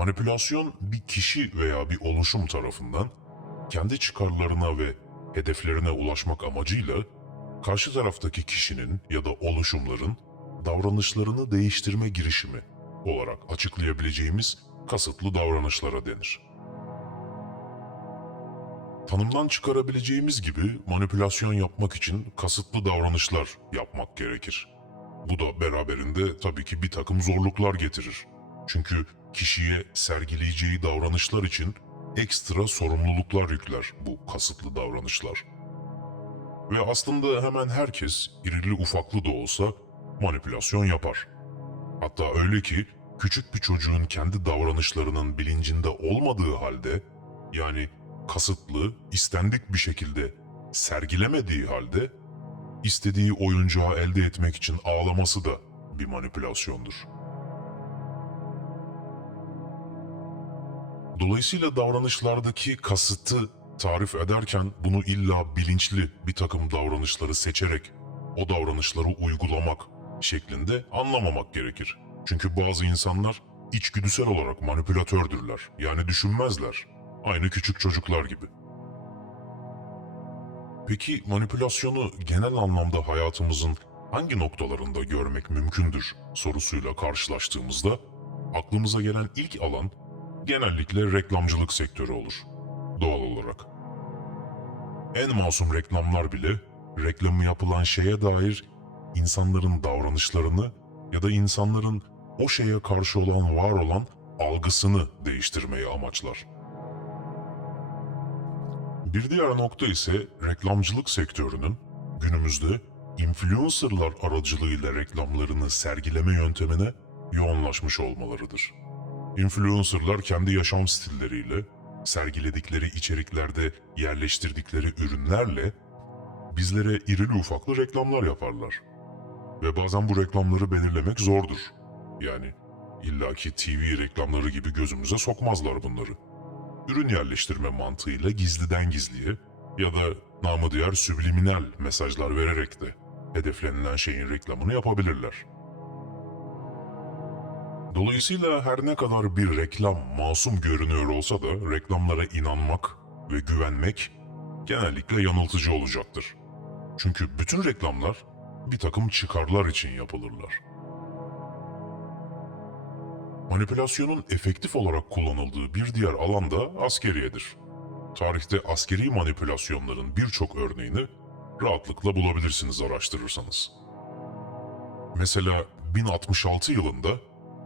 Manipülasyon bir kişi veya bir oluşum tarafından kendi çıkarlarına ve hedeflerine ulaşmak amacıyla karşı taraftaki kişinin ya da oluşumların davranışlarını değiştirme girişimi olarak açıklayabileceğimiz kasıtlı davranışlara denir. Tanımdan çıkarabileceğimiz gibi manipülasyon yapmak için kasıtlı davranışlar yapmak gerekir. Bu da beraberinde tabii ki bir takım zorluklar getirir. Çünkü kişiye sergileyeceği davranışlar için ekstra sorumluluklar yükler bu kasıtlı davranışlar. Ve aslında hemen herkes irili ufaklı da olsa manipülasyon yapar. Hatta öyle ki küçük bir çocuğun kendi davranışlarının bilincinde olmadığı halde yani kasıtlı, istendik bir şekilde sergilemediği halde istediği oyuncağı elde etmek için ağlaması da bir manipülasyondur. Dolayısıyla davranışlardaki kasıtı tarif ederken bunu illa bilinçli bir takım davranışları seçerek o davranışları uygulamak şeklinde anlamamak gerekir. Çünkü bazı insanlar içgüdüsel olarak manipülatördürler. Yani düşünmezler. Aynı küçük çocuklar gibi. Peki manipülasyonu genel anlamda hayatımızın hangi noktalarında görmek mümkündür sorusuyla karşılaştığımızda aklımıza gelen ilk alan genellikle reklamcılık sektörü olur. Doğal olarak. En masum reklamlar bile reklamı yapılan şeye dair insanların davranışlarını ya da insanların o şeye karşı olan var olan algısını değiştirmeyi amaçlar. Bir diğer nokta ise reklamcılık sektörünün günümüzde influencerlar aracılığıyla reklamlarını sergileme yöntemine yoğunlaşmış olmalarıdır. Influencerlar kendi yaşam stilleriyle, sergiledikleri içeriklerde yerleştirdikleri ürünlerle bizlere irili ufaklı reklamlar yaparlar. Ve bazen bu reklamları belirlemek zordur. Yani illaki TV reklamları gibi gözümüze sokmazlar bunları. Ürün yerleştirme mantığıyla gizliden gizliye ya da namı diğer subliminal mesajlar vererek de hedeflenilen şeyin reklamını yapabilirler. Dolayısıyla her ne kadar bir reklam masum görünüyor olsa da reklamlara inanmak ve güvenmek genellikle yanıltıcı olacaktır. Çünkü bütün reklamlar bir takım çıkarlar için yapılırlar. Manipülasyonun efektif olarak kullanıldığı bir diğer alan da askeriyedir. Tarihte askeri manipülasyonların birçok örneğini rahatlıkla bulabilirsiniz araştırırsanız. Mesela 1066 yılında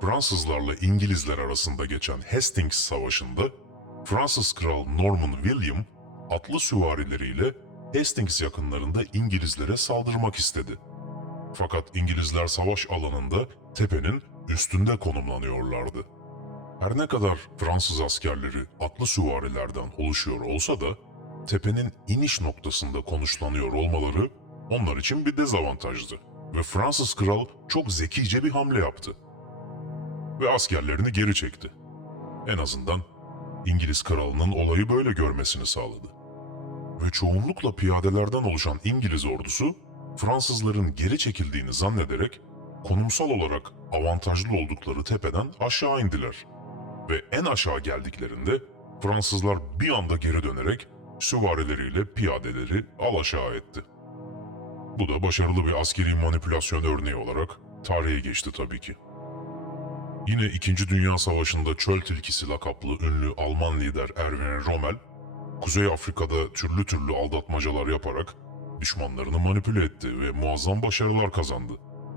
Fransızlarla İngilizler arasında geçen Hastings Savaşı'nda Fransız Kral Norman William atlı süvarileriyle Hastings yakınlarında İngilizlere saldırmak istedi. Fakat İngilizler savaş alanında tepenin üstünde konumlanıyorlardı. Her ne kadar Fransız askerleri atlı süvarilerden oluşuyor olsa da tepenin iniş noktasında konuşlanıyor olmaları onlar için bir dezavantajdı ve Fransız kral çok zekice bir hamle yaptı ve askerlerini geri çekti. En azından İngiliz kralının olayı böyle görmesini sağladı. Ve çoğunlukla piyadelerden oluşan İngiliz ordusu Fransızların geri çekildiğini zannederek konumsal olarak avantajlı oldukları tepeden aşağı indiler. Ve en aşağı geldiklerinde Fransızlar bir anda geri dönerek süvarileriyle piyadeleri alaşağı etti. Bu da başarılı bir askeri manipülasyon örneği olarak tarihe geçti tabii ki. Yine 2. Dünya Savaşı'nda çöl tilkisi lakaplı ünlü Alman lider Erwin Rommel, Kuzey Afrika'da türlü türlü aldatmacalar yaparak düşmanlarını manipüle etti ve muazzam başarılar kazandı.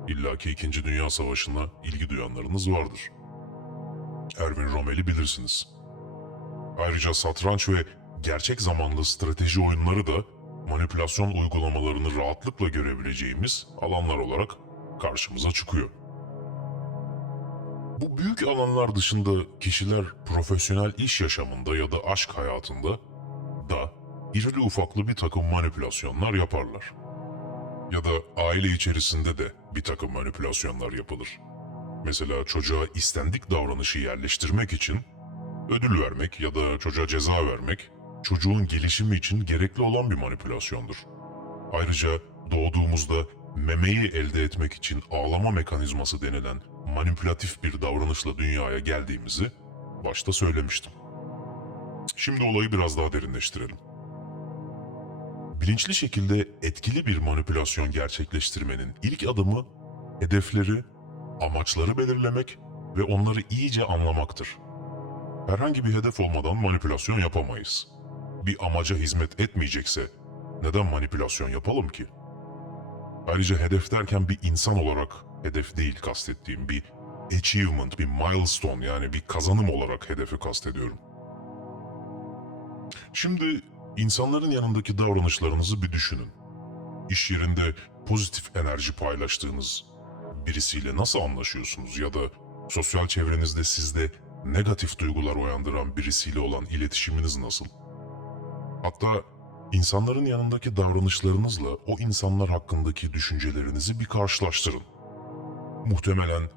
İlla ki 2. Dünya Savaşı'na ilgi duyanlarınız vardır. Erwin Rommel'i bilirsiniz. Ayrıca satranç ve gerçek zamanlı strateji oyunları da manipülasyon uygulamalarını rahatlıkla görebileceğimiz alanlar olarak karşımıza çıkıyor. Bu büyük alanlar dışında kişiler profesyonel iş yaşamında ya da aşk hayatında da irili ufaklı bir takım manipülasyonlar yaparlar. Ya da aile içerisinde de bir takım manipülasyonlar yapılır. Mesela çocuğa istendik davranışı yerleştirmek için ödül vermek ya da çocuğa ceza vermek çocuğun gelişimi için gerekli olan bir manipülasyondur. Ayrıca doğduğumuzda memeyi elde etmek için ağlama mekanizması denilen manipülatif bir davranışla dünyaya geldiğimizi başta söylemiştim. Şimdi olayı biraz daha derinleştirelim. Bilinçli şekilde etkili bir manipülasyon gerçekleştirmenin ilk adımı hedefleri, amaçları belirlemek ve onları iyice anlamaktır. Herhangi bir hedef olmadan manipülasyon yapamayız. Bir amaca hizmet etmeyecekse neden manipülasyon yapalım ki? Ayrıca hedef derken bir insan olarak hedef değil kastettiğim bir achievement, bir milestone yani bir kazanım olarak hedefi kastediyorum. Şimdi insanların yanındaki davranışlarınızı bir düşünün. İş yerinde pozitif enerji paylaştığınız birisiyle nasıl anlaşıyorsunuz ya da sosyal çevrenizde sizde negatif duygular uyandıran birisiyle olan iletişiminiz nasıl? Hatta insanların yanındaki davranışlarınızla o insanlar hakkındaki düşüncelerinizi bir karşılaştırın. Muhtemelen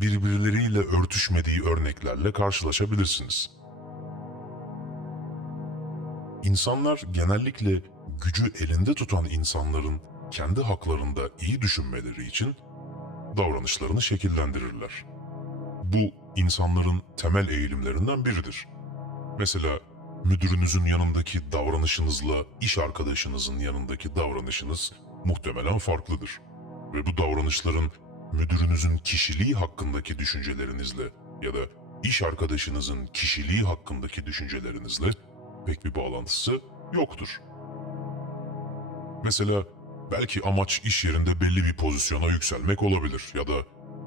birbirleriyle örtüşmediği örneklerle karşılaşabilirsiniz. İnsanlar genellikle gücü elinde tutan insanların kendi haklarında iyi düşünmeleri için davranışlarını şekillendirirler. Bu insanların temel eğilimlerinden biridir. Mesela müdürünüzün yanındaki davranışınızla iş arkadaşınızın yanındaki davranışınız muhtemelen farklıdır. Ve bu davranışların müdürünüzün kişiliği hakkındaki düşüncelerinizle ya da iş arkadaşınızın kişiliği hakkındaki düşüncelerinizle pek bir bağlantısı yoktur. Mesela belki amaç iş yerinde belli bir pozisyona yükselmek olabilir ya da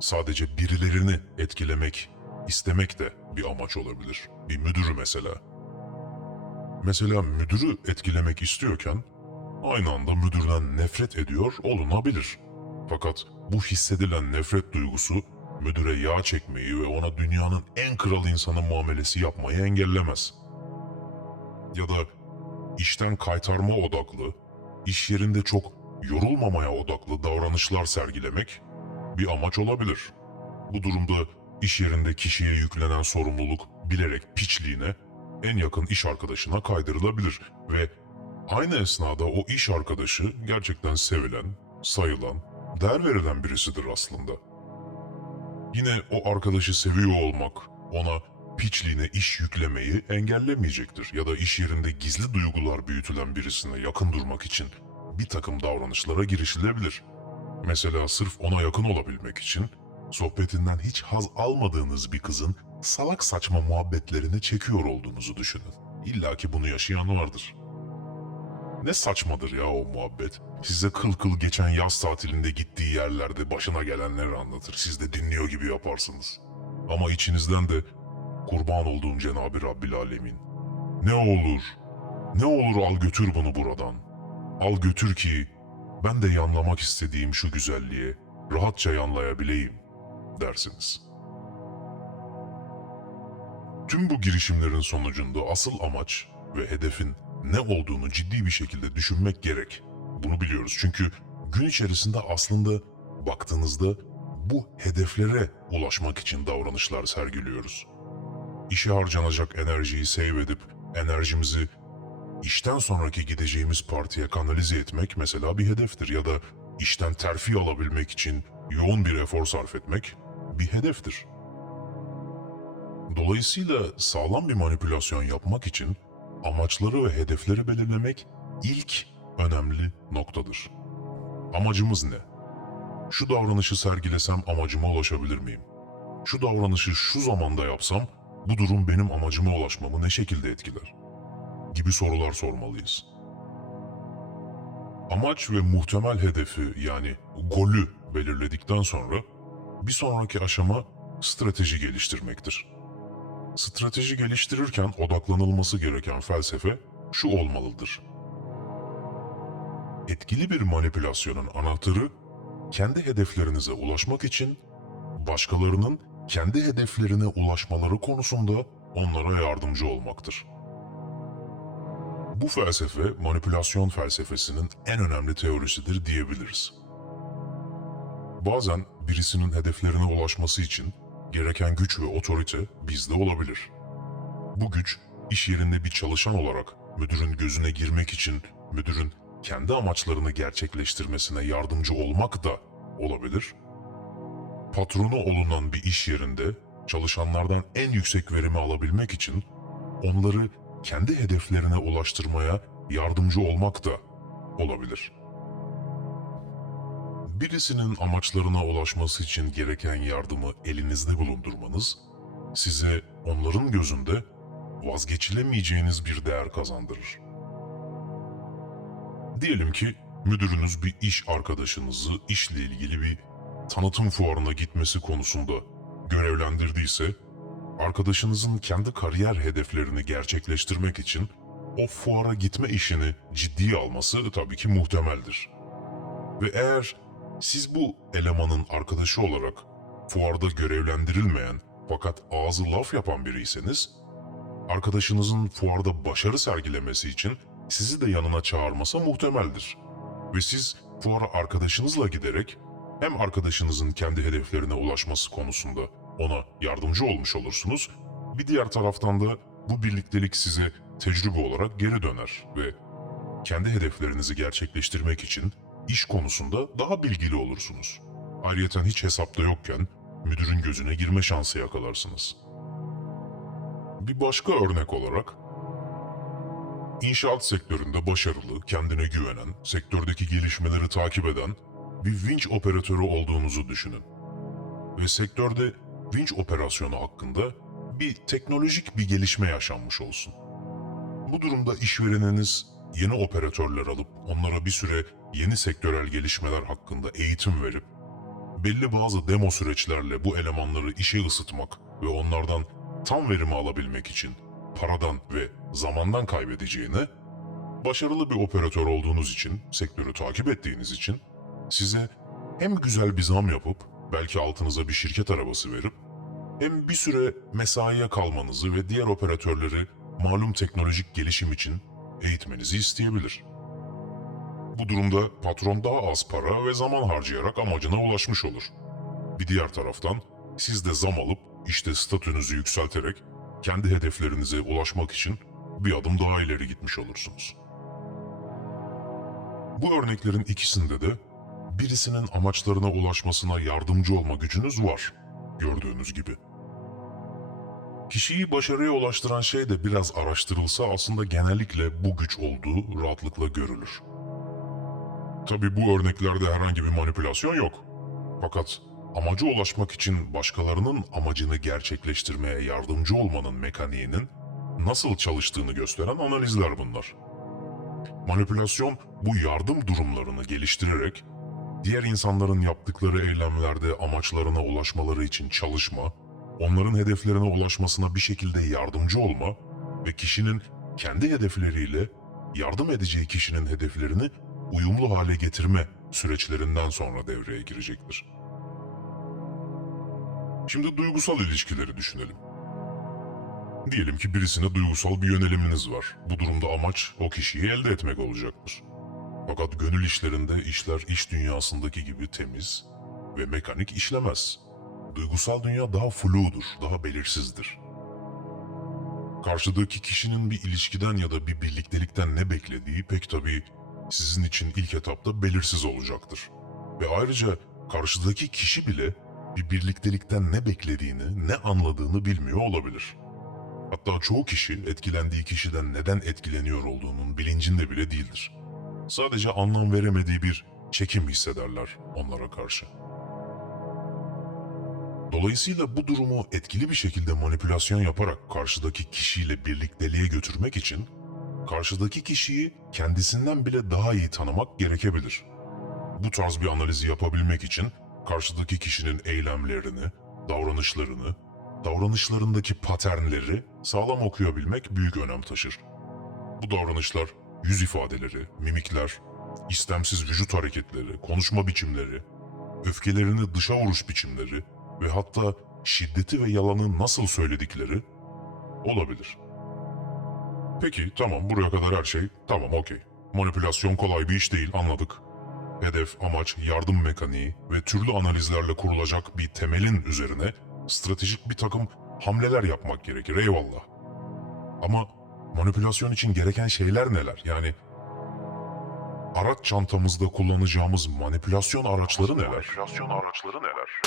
sadece birilerini etkilemek, istemek de bir amaç olabilir. Bir müdürü mesela. Mesela müdürü etkilemek istiyorken aynı anda müdürden nefret ediyor olunabilir. Fakat bu hissedilen nefret duygusu müdüre yağ çekmeyi ve ona dünyanın en kral insanı muamelesi yapmayı engellemez. Ya da işten kaytarma odaklı, iş yerinde çok yorulmamaya odaklı davranışlar sergilemek bir amaç olabilir. Bu durumda iş yerinde kişiye yüklenen sorumluluk bilerek piçliğine en yakın iş arkadaşına kaydırılabilir ve aynı esnada o iş arkadaşı gerçekten sevilen, sayılan, değer verilen birisidir aslında. Yine o arkadaşı seviyor olmak ona piçliğine iş yüklemeyi engellemeyecektir ya da iş yerinde gizli duygular büyütülen birisine yakın durmak için bir takım davranışlara girişilebilir. Mesela sırf ona yakın olabilmek için sohbetinden hiç haz almadığınız bir kızın salak saçma muhabbetlerini çekiyor olduğunuzu düşünün. İlla ki bunu yaşayan vardır. Ne saçmadır ya o muhabbet. Size kıl kıl geçen yaz tatilinde gittiği yerlerde başına gelenleri anlatır. Siz de dinliyor gibi yaparsınız. Ama içinizden de kurban olduğum Cenab-ı Rabbil Alemin. Ne olur, ne olur al götür bunu buradan. Al götür ki ben de yanlamak istediğim şu güzelliğe rahatça yanlayabileyim dersiniz. Tüm bu girişimlerin sonucunda asıl amaç ve hedefin ne olduğunu ciddi bir şekilde düşünmek gerek. Bunu biliyoruz çünkü gün içerisinde aslında baktığınızda bu hedeflere ulaşmak için davranışlar sergiliyoruz. İşe harcanacak enerjiyi save edip enerjimizi işten sonraki gideceğimiz partiye kanalize etmek mesela bir hedeftir ya da işten terfi alabilmek için yoğun bir efor sarf etmek bir hedeftir. Dolayısıyla sağlam bir manipülasyon yapmak için amaçları ve hedefleri belirlemek ilk önemli noktadır. Amacımız ne? Şu davranışı sergilesem amacıma ulaşabilir miyim? Şu davranışı şu zamanda yapsam bu durum benim amacıma ulaşmamı ne şekilde etkiler? Gibi sorular sormalıyız. Amaç ve muhtemel hedefi yani golü belirledikten sonra bir sonraki aşama strateji geliştirmektir. Strateji geliştirirken odaklanılması gereken felsefe şu olmalıdır. Etkili bir manipülasyonun anahtarı kendi hedeflerinize ulaşmak için başkalarının kendi hedeflerine ulaşmaları konusunda onlara yardımcı olmaktır. Bu felsefe manipülasyon felsefesinin en önemli teorisidir diyebiliriz. Bazen birisinin hedeflerine ulaşması için gereken güç ve otorite bizde olabilir. Bu güç iş yerinde bir çalışan olarak müdürün gözüne girmek için müdürün kendi amaçlarını gerçekleştirmesine yardımcı olmak da olabilir. Patronu olunan bir iş yerinde çalışanlardan en yüksek verimi alabilmek için onları kendi hedeflerine ulaştırmaya yardımcı olmak da olabilir. Birisinin amaçlarına ulaşması için gereken yardımı elinizde bulundurmanız size onların gözünde vazgeçilemeyeceğiniz bir değer kazandırır. Diyelim ki müdürünüz bir iş arkadaşınızı işle ilgili bir tanıtım fuarına gitmesi konusunda görevlendirdiyse, arkadaşınızın kendi kariyer hedeflerini gerçekleştirmek için o fuara gitme işini ciddiye alması tabii ki muhtemeldir. Ve eğer siz bu elemanın arkadaşı olarak fuarda görevlendirilmeyen fakat ağzı laf yapan biriyseniz, arkadaşınızın fuarda başarı sergilemesi için sizi de yanına çağırması muhtemeldir. Ve siz fuara arkadaşınızla giderek hem arkadaşınızın kendi hedeflerine ulaşması konusunda ona yardımcı olmuş olursunuz, bir diğer taraftan da bu birliktelik size tecrübe olarak geri döner ve kendi hedeflerinizi gerçekleştirmek için iş konusunda daha bilgili olursunuz. Ayrıca hiç hesapta yokken müdürün gözüne girme şansı yakalarsınız. Bir başka örnek olarak İnşaat sektöründe başarılı, kendine güvenen, sektördeki gelişmeleri takip eden bir vinç operatörü olduğunuzu düşünün. Ve sektörde vinç operasyonu hakkında bir teknolojik bir gelişme yaşanmış olsun. Bu durumda işvereniniz yeni operatörler alıp onlara bir süre yeni sektörel gelişmeler hakkında eğitim verip belli bazı demo süreçlerle bu elemanları işe ısıtmak ve onlardan tam verimi alabilmek için paradan ve zamandan kaybedeceğine, başarılı bir operatör olduğunuz için, sektörü takip ettiğiniz için size hem güzel bir zam yapıp belki altınıza bir şirket arabası verip hem bir süre mesaiye kalmanızı ve diğer operatörleri malum teknolojik gelişim için eğitmenizi isteyebilir. Bu durumda patron daha az para ve zaman harcayarak amacına ulaşmış olur. Bir diğer taraftan siz de zam alıp işte statünüzü yükselterek kendi hedeflerinize ulaşmak için bir adım daha ileri gitmiş olursunuz. Bu örneklerin ikisinde de birisinin amaçlarına ulaşmasına yardımcı olma gücünüz var, gördüğünüz gibi. Kişiyi başarıya ulaştıran şey de biraz araştırılsa aslında genellikle bu güç olduğu rahatlıkla görülür. Tabi bu örneklerde herhangi bir manipülasyon yok. Fakat amaca ulaşmak için başkalarının amacını gerçekleştirmeye yardımcı olmanın mekaniğinin nasıl çalıştığını gösteren analizler bunlar. Manipülasyon bu yardım durumlarını geliştirerek diğer insanların yaptıkları eylemlerde amaçlarına ulaşmaları için çalışma, onların hedeflerine ulaşmasına bir şekilde yardımcı olma ve kişinin kendi hedefleriyle yardım edeceği kişinin hedeflerini uyumlu hale getirme süreçlerinden sonra devreye girecektir. Şimdi duygusal ilişkileri düşünelim. Diyelim ki birisine duygusal bir yöneliminiz var. Bu durumda amaç o kişiyi elde etmek olacaktır. Fakat gönül işlerinde işler iş dünyasındaki gibi temiz ve mekanik işlemez. Duygusal dünya daha fludur, daha belirsizdir. Karşıdaki kişinin bir ilişkiden ya da bir birliktelikten ne beklediği pek tabii sizin için ilk etapta belirsiz olacaktır. Ve ayrıca karşıdaki kişi bile bir birliktelikten ne beklediğini, ne anladığını bilmiyor olabilir. Hatta çoğu kişi etkilendiği kişiden neden etkileniyor olduğunun bilincinde bile değildir. Sadece anlam veremediği bir çekim hissederler onlara karşı. Dolayısıyla bu durumu etkili bir şekilde manipülasyon yaparak karşıdaki kişiyle birlikteliğe götürmek için karşıdaki kişiyi kendisinden bile daha iyi tanımak gerekebilir. Bu tarz bir analizi yapabilmek için karşıdaki kişinin eylemlerini, davranışlarını, davranışlarındaki paternleri sağlam okuyabilmek büyük önem taşır. Bu davranışlar yüz ifadeleri, mimikler, istemsiz vücut hareketleri, konuşma biçimleri, öfkelerini dışa vuruş biçimleri ve hatta şiddeti ve yalanı nasıl söyledikleri olabilir. Peki tamam buraya kadar her şey tamam okey. Manipülasyon kolay bir iş değil anladık. Hedef, amaç, yardım mekaniği ve türlü analizlerle kurulacak bir temelin üzerine stratejik bir takım hamleler yapmak gerekir eyvallah. Ama manipülasyon için gereken şeyler neler? Yani araç çantamızda kullanacağımız manipülasyon araçları neler? Manipülasyon araçları neler?